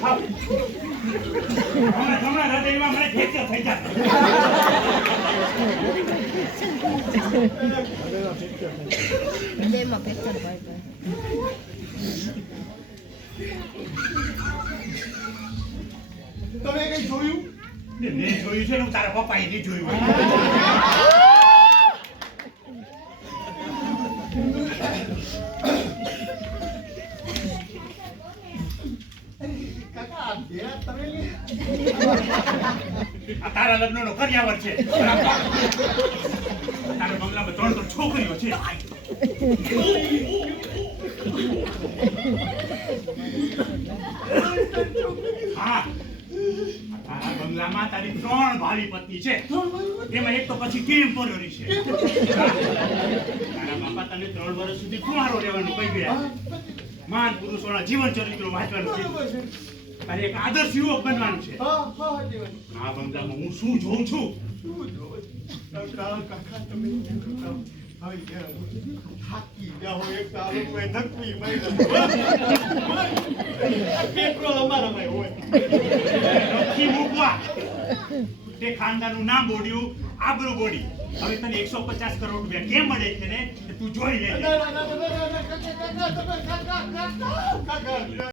ખાવ હમણાં હૃદયમાં મને ફ્રેક્ચર થઈ જાય હૃદયમાં ફ્રેક્ચર ભાઈ તમે કઈ જોયું? મેં જોયું છે ને તારા પપ્પાએ નહીં જોયું હોય. કાકા ભેરા તમે લે. આ તારા લગ્નનો કર્યાવર છે તારા બંગલામાં 3 છોકરીઓ છે હા તારા બંગલામાં તારી 3 ભાવી પત્ની છે એમાં એક તો પછી ટેમ્પરરી છે તારા બાપા તને 3 વર્ષ સુધી કુંવારો રહેવાનું કહી ગયા મહાન પુરુષોના જીવન ચરિત્રો વાંચવાનું છે તારે એક આદર્શ યુવક બનવાનું છે આ બંગલામાં હું શું જોઉં છું કાકા તમે હવે થાકી ગયા હોય એક તારો કોઈ ધકવી પેટ્રોલ અમારામાં હોય નક્કી મૂકવા તે ખાનદાનનું નામ બોડ્યું આબરૂ બોડી હવે તને 150 કરોડ રૂપિયા કેમ મળે છે ને તું જોઈ લે કાકા